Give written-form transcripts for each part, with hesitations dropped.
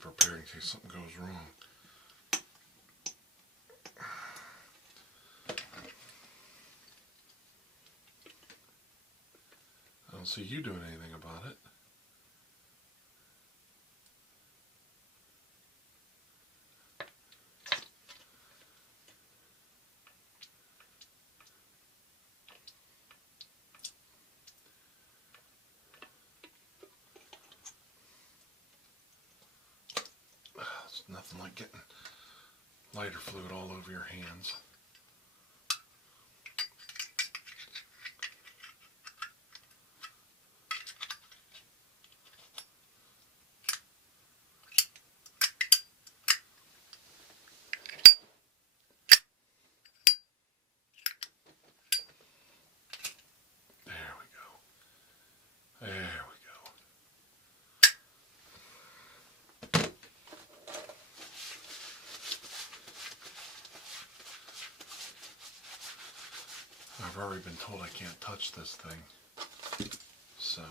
prepared in case something goes wrong. I don't see you doing anything about it. It's nothing like getting lighter fluid all over your hands. There we go. I've already been told I can't touch this thing, so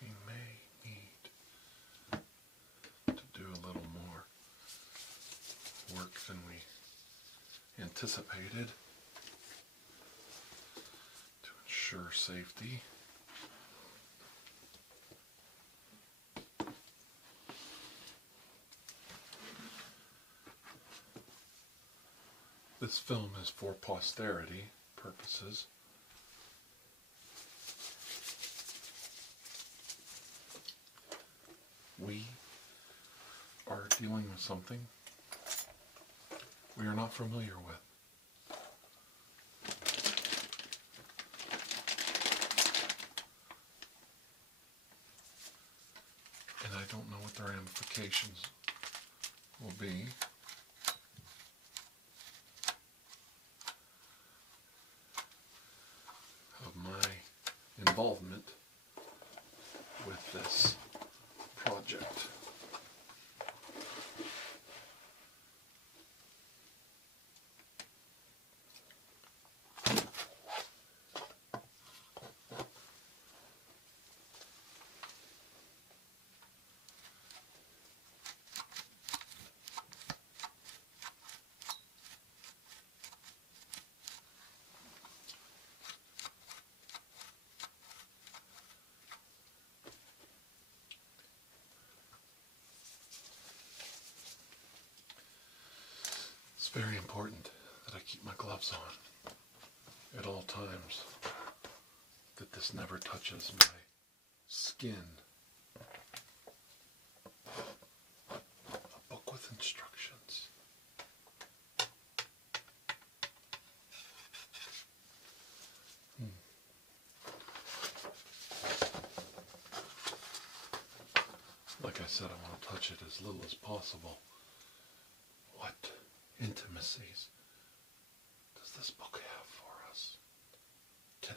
we may need to do a little more work than we anticipated to ensure safety. This film is for posterity purposes. We are dealing with something we are not familiar with. And I don't know what the ramifications will be. Of my involvement with this project. It's very important that I keep my gloves on at all times, that this never touches my skin. A book with instructions. Like I said, I want to touch it as little as possible. What intimacies does this book have for us today?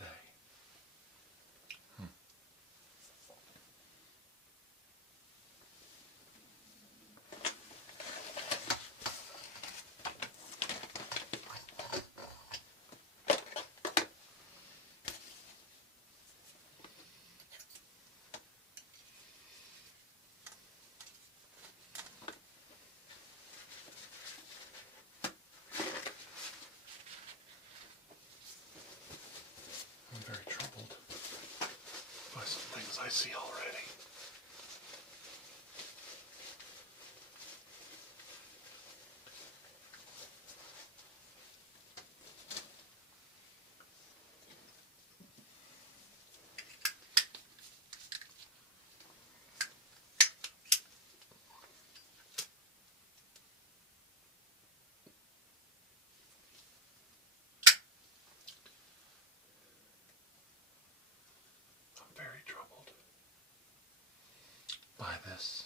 I'm very troubled by some things I see already. by this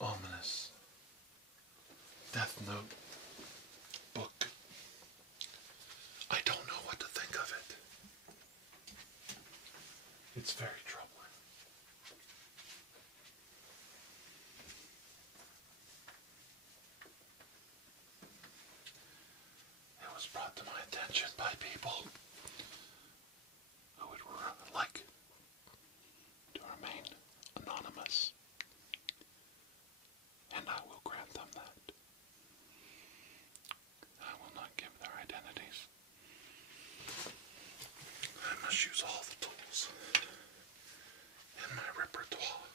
ominous Death Note book. I don't know what to think of it. It's very troubling. It was brought to my attention by people who would like to remain anonymous, and I will grant them that. I will not give their identities. I must use all the tools in my repertoire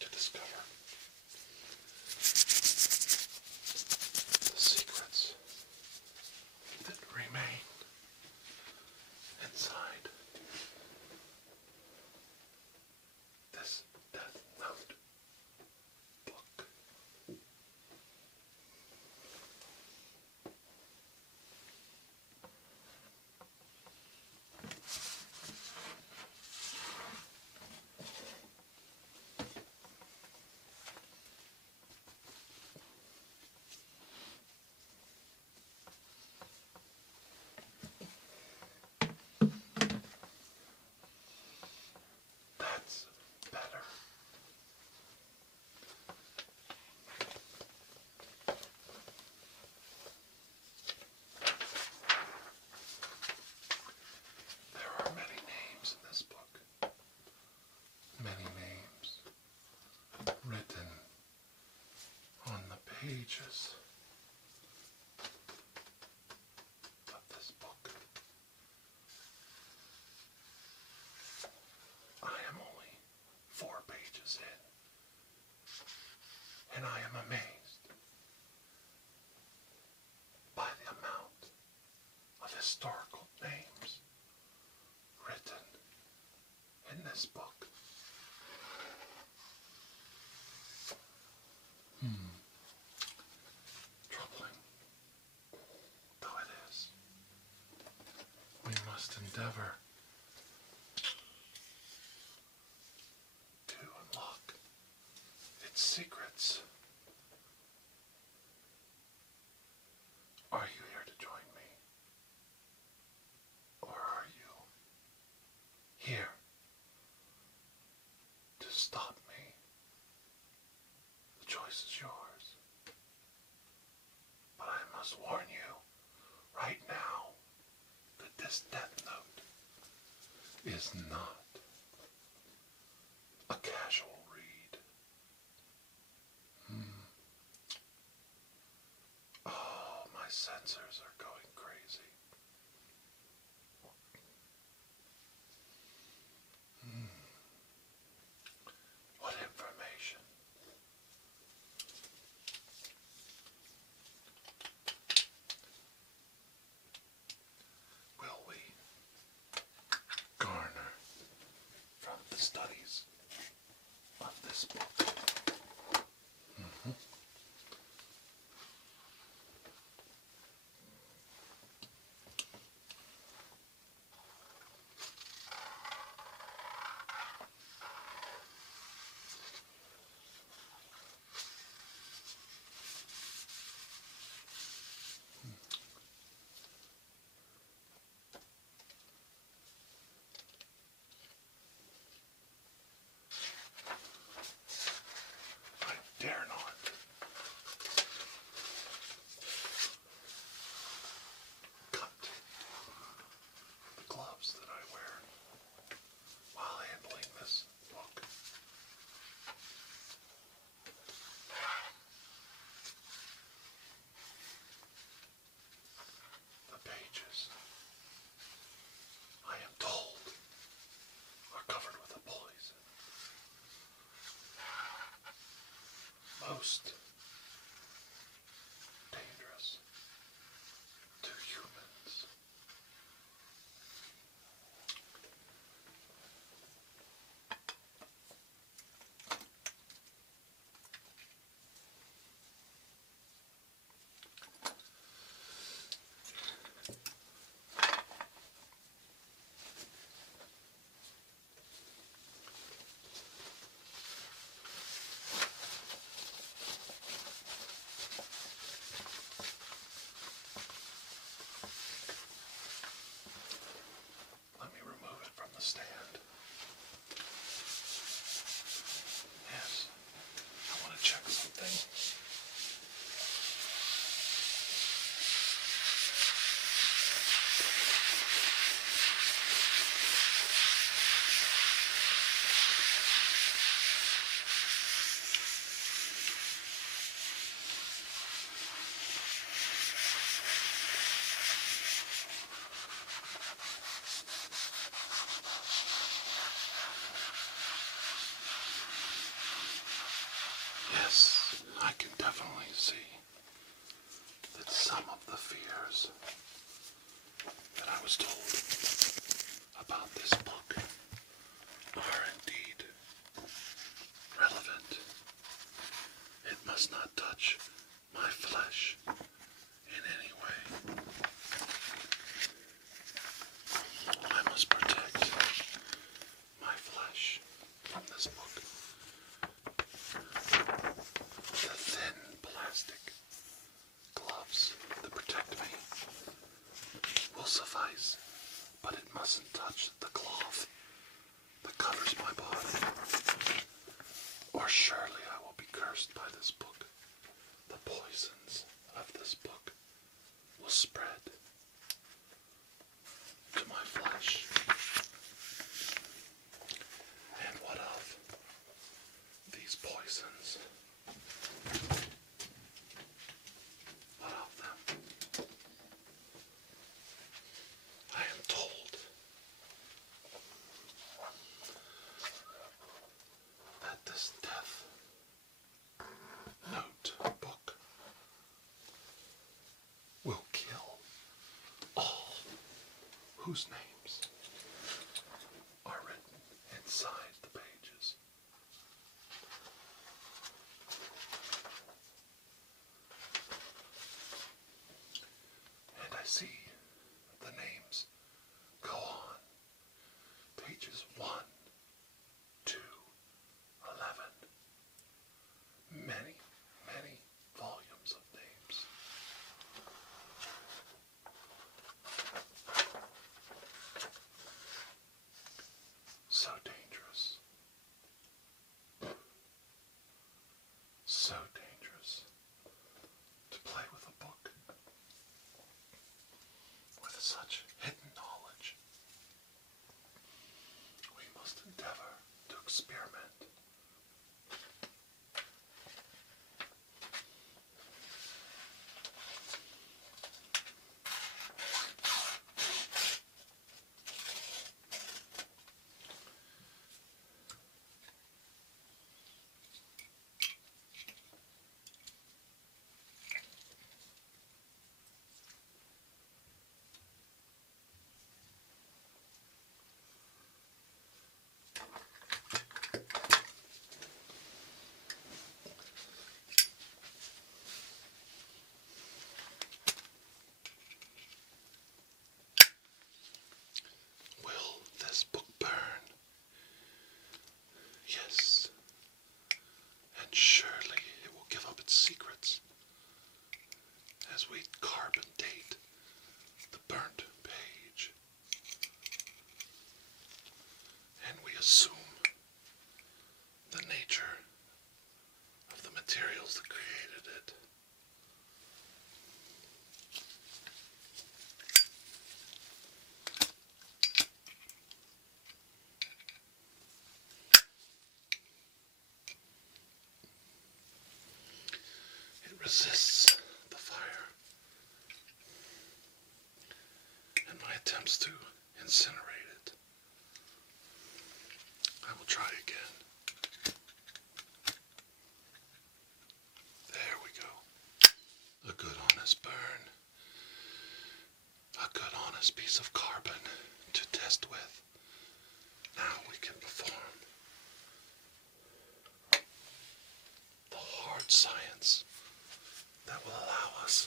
to discover the secrets that remain inside this Death Note book. That's better. There are many names in this book. Many names written on the pages of this book. I am only 4 pages in, and I am amazed by the amount of historical names written in this book. Troubling though it is, we must endeavor to unlock its secrets. Are you here to join me? Or are you here to stop me? The choice is yours. But I must warn you right now that this Death Note is not a casual read. Oh, my sensors are going crazy. What information? Will we garner from the studies of this book? can definitely see that some of the fears that I was told about this book are indeed relevant. It must not touch my flesh in any way. I must protect my flesh from this book. The thin plastic gloves that protect me will suffice, but it mustn't touch the cloth that covers my body, or surely I will be cursed by this book. The poisons of this book will spread to my flesh. And what of these poisons? What of them? I am told that this death note book will kill all whose names are written inside the pages. And I see the names go on. Pages 1, 2, 11. Many, many volumes of names. So dangerous. So dangerous to play with a book with such hidden knowledge. We must endeavor to experiment. Will this book burn? Yes. And surely it will give up its secrets as we carbon date the burnt page. And we assume the nature of the materials that created it. It resists the fire, and my attempts to incinerate it. I will try again. There we go. A good honest burn. A good honest piece of carbon to test with. Now we can perform the hard science that will allow us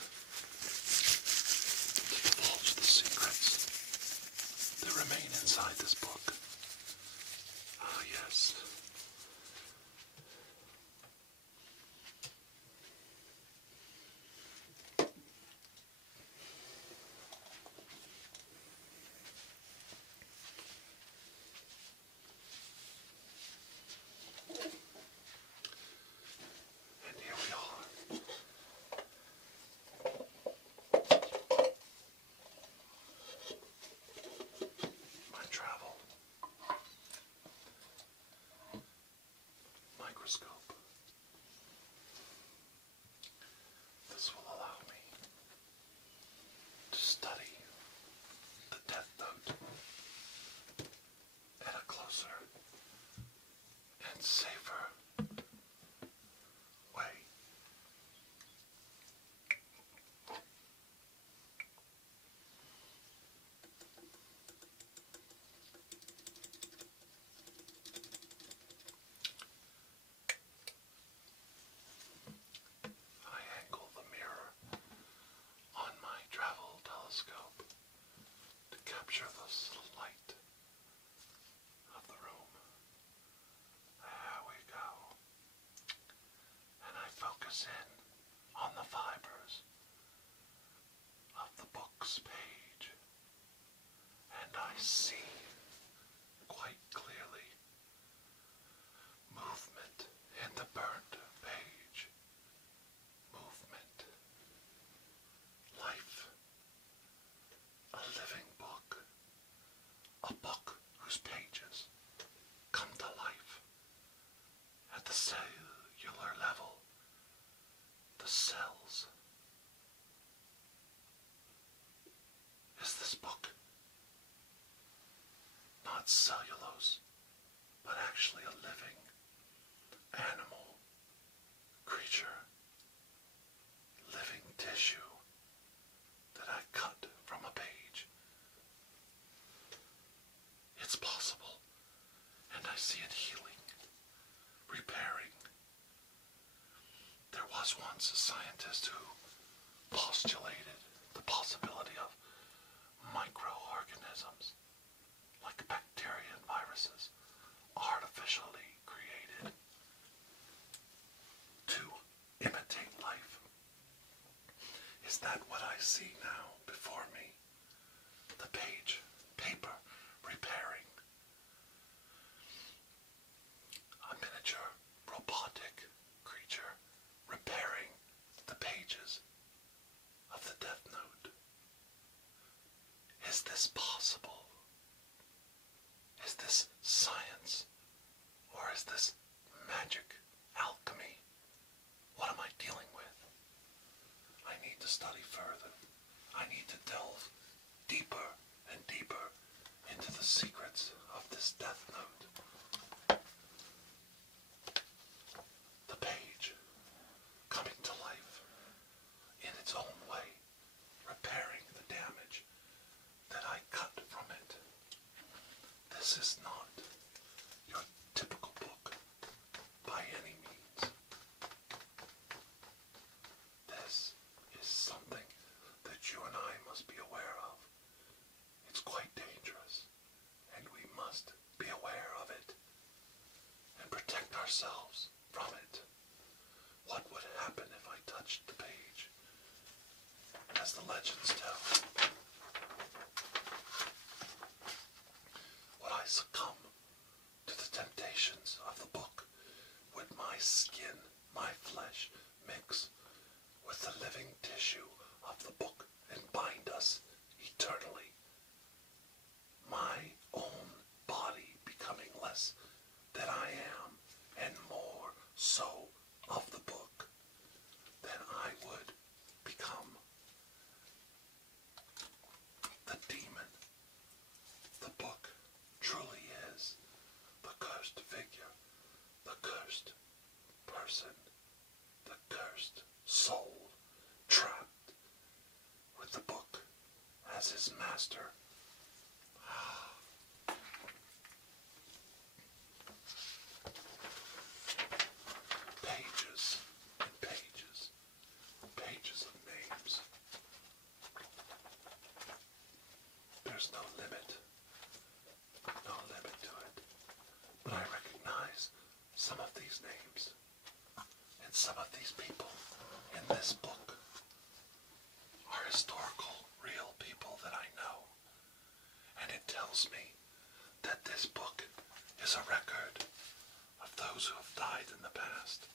to divulge the secrets that remain inside this book. Ah, yes. And here we are. My travel microscope. This will allow me to study the death note at a closer and safer way. I see quite clearly movement in the burnt page. Movement. Life. A living book. A book whose pages come to life at the cellular level. The cells. Is this book not cellulose, but actually a living animal, creature, living tissue that I cut from a page? It's possible, and I see it healing, repairing. There was once a scientist who postulated the possibility of microorganisms, like bacteria and viruses, artificially created to imitate life. Is that what I see now before me? The page, paper, repairing. A miniature robotic creature repairing the pages of the Death Note. Is this possible? Is this science? Or is this magic, alchemy? What am I dealing with? I need to study further. I need to delve deeper and deeper into the secrets of this Death Note. The page coming to life in its own way, repairing the damage that I cut from it. This is not your typical book by any means. This is something that you and I must be aware of. It's quite dangerous, and we must be aware of it and protect ourselves from it. What would happen if I touched the page? As the legends tell, would I succumb to the temptations of the book? Would my skin, my flesh, mix with the living tissue of the book and bind us eternally? My own body becoming less than I am and more so of the book than I would become the demon. The book truly is the cursed figure, the cursed person, the cursed soul trapped with the book as his master. Pages and pages, pages of names. There's no limit to it. But I recognize some of these names and some of these people in this book are historical, real people that I know. And it tells me that this book is a record of those who have died in the past.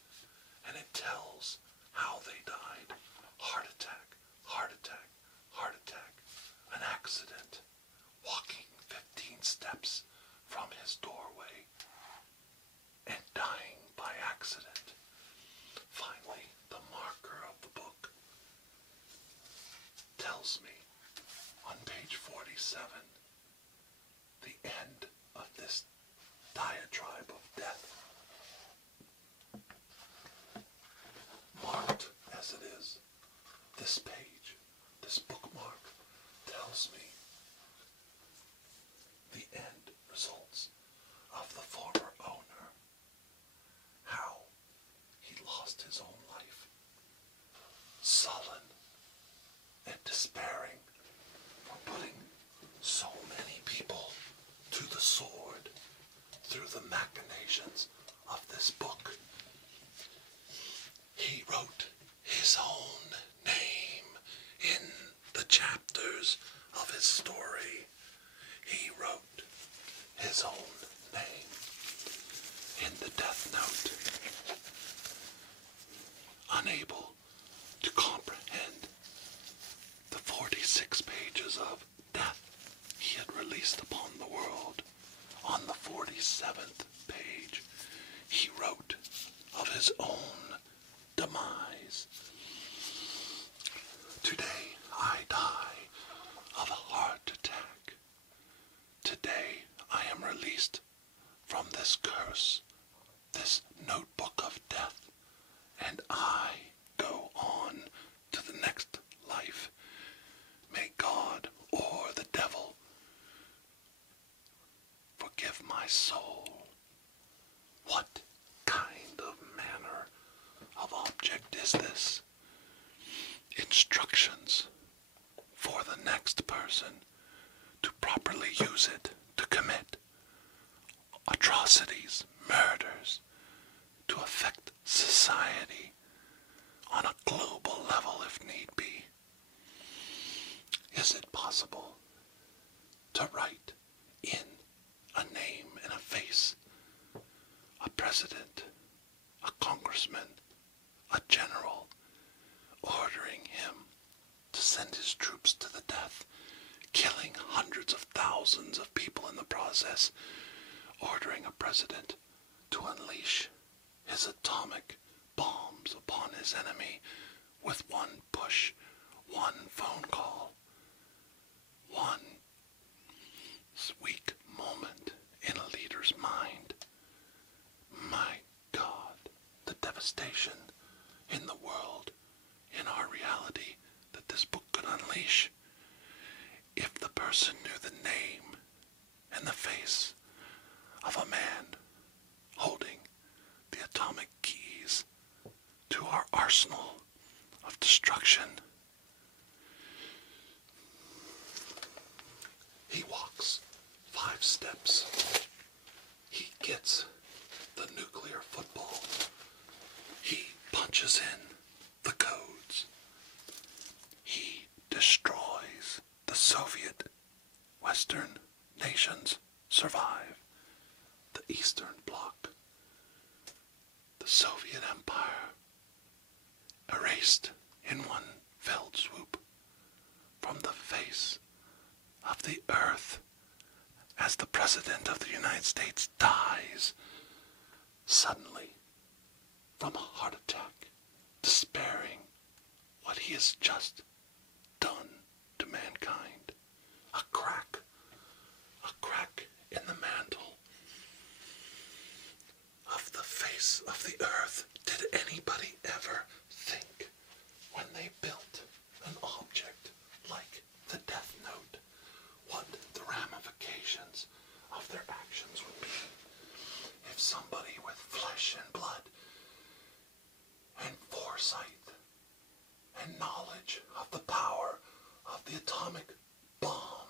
And it tells how they died. Heart attack, heart attack, heart attack. An accident. Walking 15 steps from his doorway and dying by accident. Finally, the marker of the book tells me on page 47 the end of this diatribe of death. Marked as it is, this page, this bookmark tells me the end results of the former owner, how he lost his own life, sullen and despairing for putting so many people to the sword through the machinations of this book. He wrote his own name in the chapters of his story. He Death Note. Unable to comprehend the 46 pages of death he had released upon the world, on the 47th page he wrote of his own demise. Today I die of a heart attack. Today I am released from this curse, this notebook of death, and I go on to the next life. May God or the devil forgive my soul. What kind of manner of object is this? Instructions for the next person to properly use it to commit atrocities, murders, to affect society on a global level if need be. Is it possible to write in a name and a face a president, a congressman, a general, ordering him to send his troops to the death, killing hundreds of thousands of people in the process, ordering a president to unleash his atomic bombs upon his enemy with one push, one phone call, one weak moment in a leader's mind? My God, the devastation in the world, in our reality, that this book could unleash. If the person knew the name and the face of a man holding the atomic keys to our arsenal of destruction, he walks 5 steps. He gets the nuclear football. He punches in the codes. He destroys the Soviet Western nations survive. The Eastern Bloc, the Soviet Empire, erased in one fell swoop from the face of the earth as the President of the United States dies suddenly from a heart attack, despairing what he has just done to mankind. A crack in the mantle of the face of the earth. Did anybody ever think, when they built an object like the Death Note, what the ramifications of their actions would be? If somebody with flesh and blood and foresight and knowledge of the power of the atomic bomb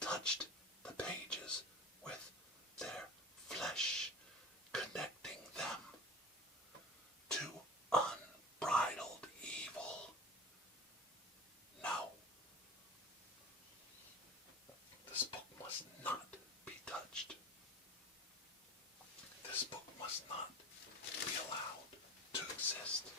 touched the pages with their flesh, connecting them to unbridled evil. No. This book must not be touched. This book must not be allowed to exist.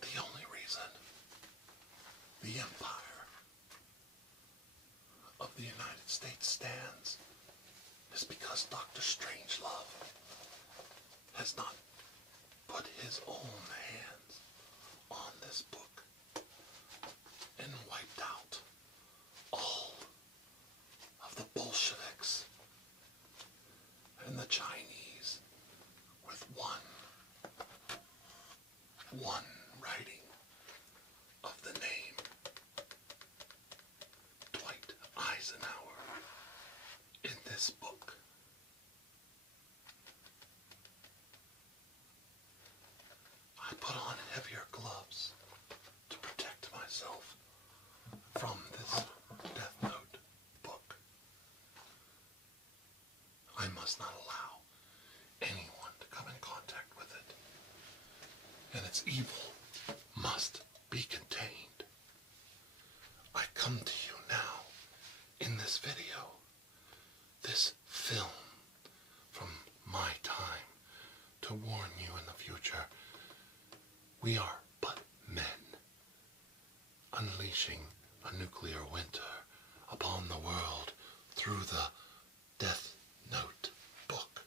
The only reason the empire of the United States stands is because Dr. Strangelove has not put his own hands on this book and wiped out all of the Bolsheviks and the Chinese with one writing of the name Dwight Eisenhower in this book. I put on heavier gloves to protect myself from this Death Note book. I must not allow anyone to come in contact with it, and its evil must be contained. come to you now in this video, this film from my time, to warn you in the future. We are but men, unleashing a nuclear winter upon the world through the Death Note book.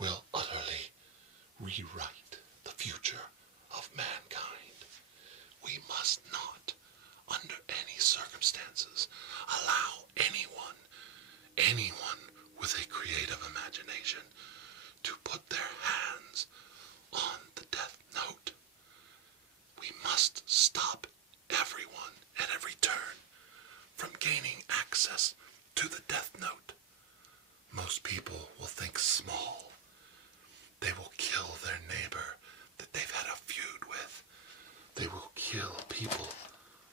Will utterly rewrite the future of mankind. We must not, under any circumstances, allow anyone with a creative imagination to put their hands on the Death Note. We must stop everyone at every turn from gaining access to the Death Note. Most people will think small. They will kill their neighbor that they've had a feud with. They will kill people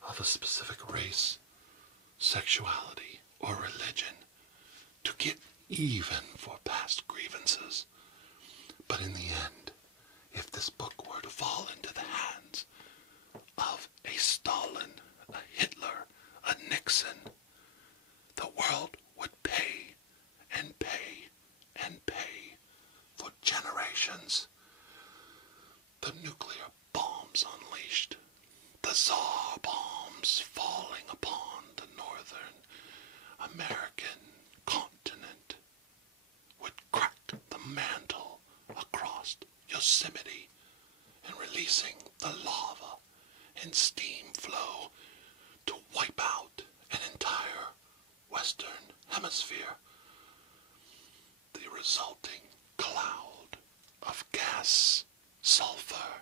of a specific race, sexuality, or religion to get even for past grievances. But in the end, if this book were to fall into the hands of a Stalin, a Hitler, a Nixon, the world would pay and pay and pay for generations. The nuclear bombs unleashed, the Tsar bombs falling upon the northern American continent would crack the mantle across Yosemite and releasing the lava and steam flow to wipe out an entire Western Hemisphere. The resulting cloud of gas, sulfur,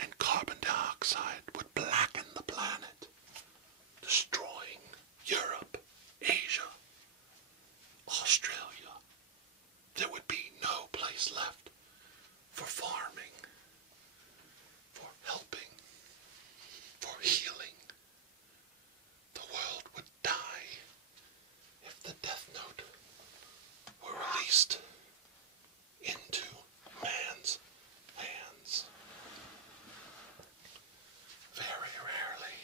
and carbon dioxide would blacken the planet, destroying Europe, Asia, Australia. There would be no place left for farming, for helping, for healing. The world would die if the Death Note were released into man's hands. Very rarely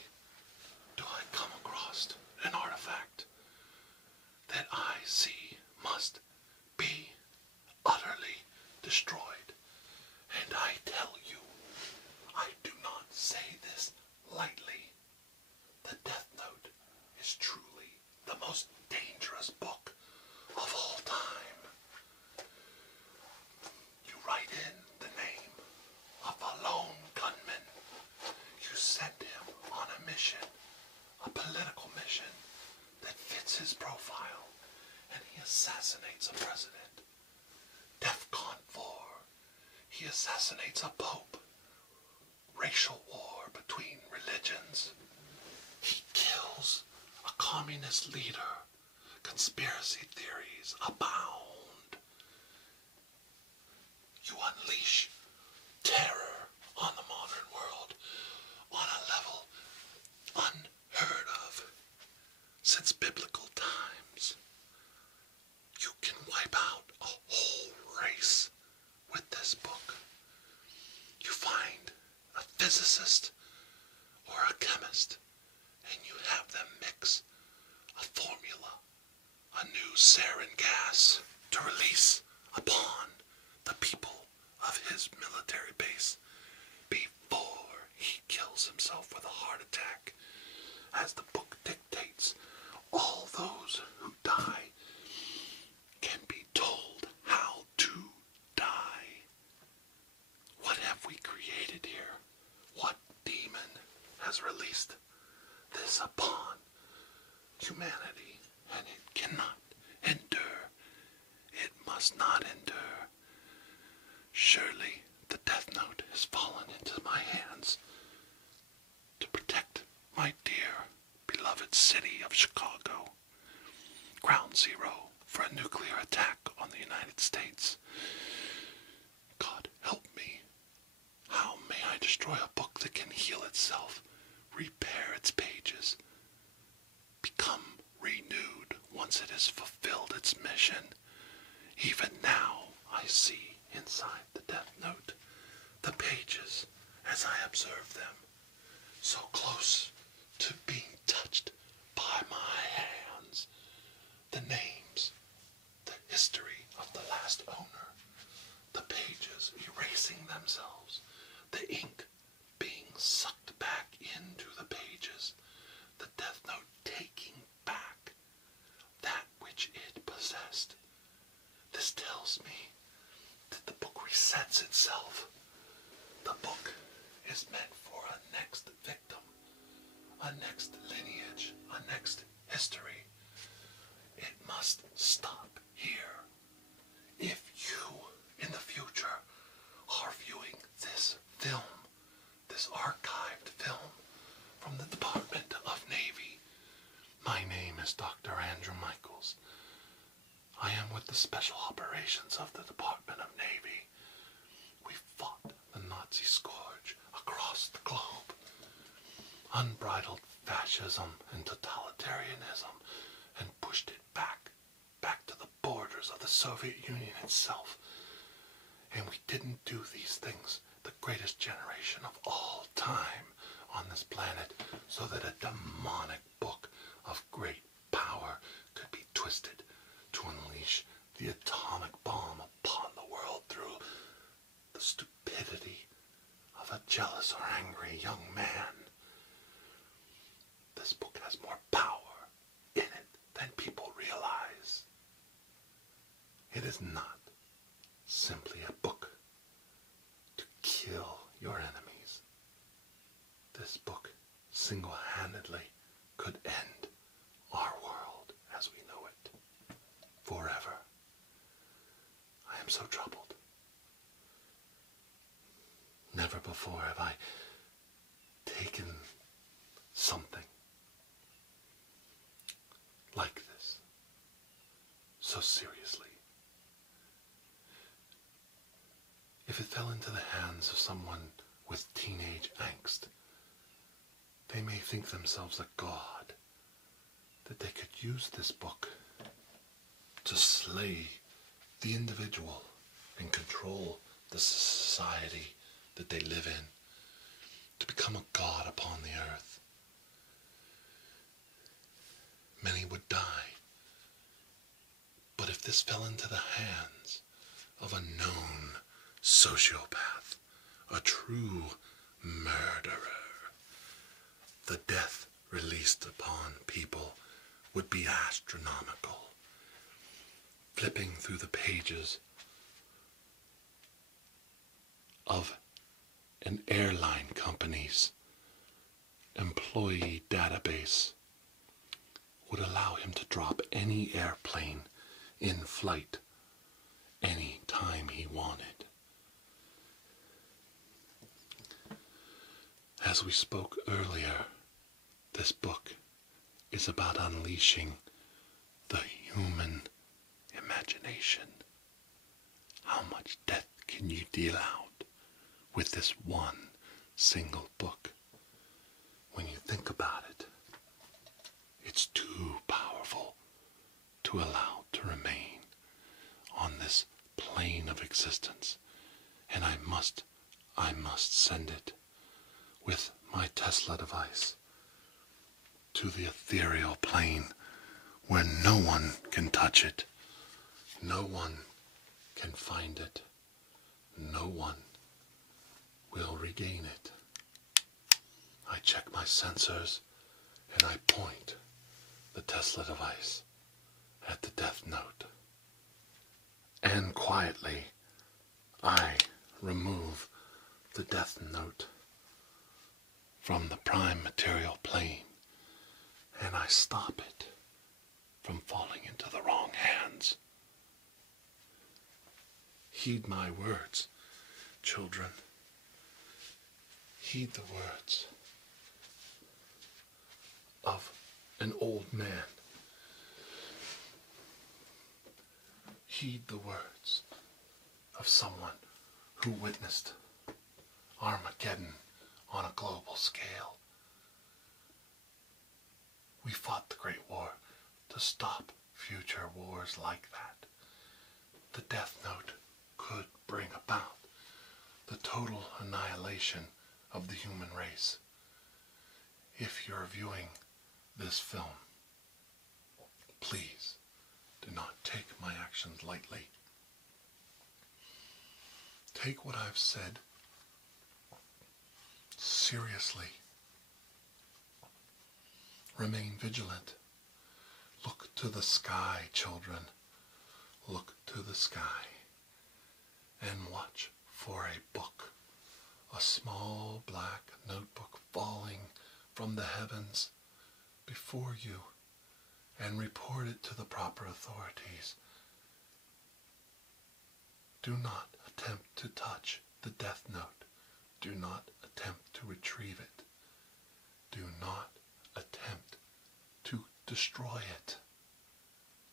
do I come across an artifact that I see must be utterly destroyed. And I tell you, I do not say this lightly. The Death Note is truly the most dangerous book of all time. You write in the name of a lone gunman. You send him on a mission, a political mission that fits his profile, and he assassinates a president. DEFCON 4. He assassinates a pope. Racial war between religions. He kills a communist leader. Conspiracy theories abound. You unleash terror on the modern world on a level unheard of since biblical times. You can wipe out a whole race with this book. You find a physicist or a chemist, and you have them mix a formula, a new sarin gas to release upon the people of his military base before he kills himself with a heart attack. As the book dictates, all those who die can be told how to die. What have we created here? What demon has released this upon humanity? And it cannot endure. It must not endure. Surely the Death Note has fallen into my hands to protect my dear, beloved city of Chicago, ground zero for a nuclear attack on the United States. God help me. How may I destroy a book that can heal itself, repair its pages, become renewed once it has fulfilled its mission? Even now I see inside the Death Note the pages as I observe them, so close to being touched by my hands. The names, the history of the last owner, the pages erasing themselves, the ink being sucked back into the pages, the death note taking back that which it possessed. This tells me that the book resets itself. The book is meant for a next victim, a next lineage, a next history. It must stop here. If you, in the future, are viewing this film, this archived film from the Department of Navy, my name is Dr. Andrew Michaels. I am with the Special Operations of the Department of Navy. We fought the Nazi scourge across the globe. Unbridled fascism and totalitarianism, and pushed it back to the borders of the Soviet Union itself. And we didn't do these things, the greatest generation of all time on this planet, so that a demonic book of great power could be twisted to unleash the atomic bomb upon the world through the stupidity of a jealous or angry young man. This book has more power in it than people realize. It is not simply a book to kill your enemies. This book single-handedly could end our world as we know it forever. I am so troubled. Never before have I taken something like this so seriously. If it fell into the hands of someone with teenage angst, they may think themselves a god, that they could use this book to slay the individual and control the society that they live in, to become a god upon the earth. Many would die. But if this fell into the hands of a known sociopath, a true murderer, the death released upon people would be astronomical. Flipping through the pages of an airline company's employee database would allow him to drop any airplane in flight any time he wanted. As we spoke earlier, this book is about unleashing the human imagination. How much death can you deal out with this one single book? When you think about it, it's too powerful to allow to remain on this plane of existence, and I must send it with my Tesla device to the ethereal plane where no one can touch it, no one can find it, no one will regain it. I check my sensors and I point the Tesla device at the death note, and quietly I remove the death note from the prime material plane, and I stop it from falling into the wrong hands. Heed my words, children. Heed the words of an old man. Heed the words of someone who witnessed Armageddon on a global scale. We fought the Great War to stop future wars like that. The Death Note could bring about the total annihilation of the human race. if you're viewing this film, please do not take my actions lightly. Take what I've said seriously. Remain vigilant. Look to the sky, children. Look to the sky and watch for a book, a small black notebook falling from the heavens before you, and report it to the proper authorities. Do not attempt to touch the death note. Do not attempt to retrieve it. Do not attempt to destroy it.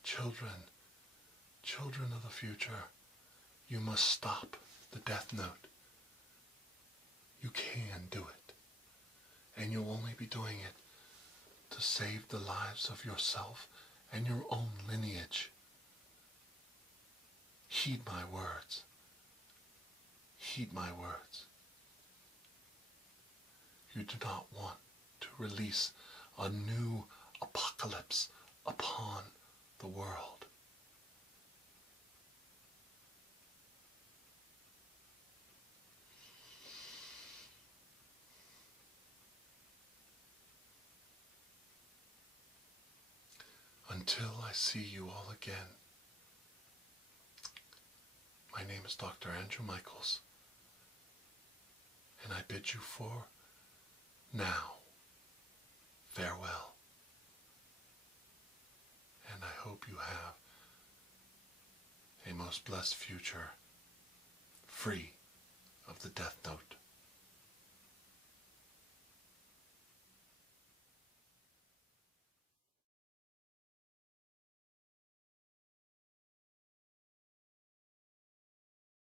Children of the future, you must stop the death note. You can do it, and you'll only be doing it to save the lives of yourself and your own lineage. Heed my words. Heed my words. You do not want to release a new apocalypse upon the world. Until I see you all again, my name is Dr. Andrew Michaels, and I bid you for now farewell. And I hope you have a most blessed future, free of the death note.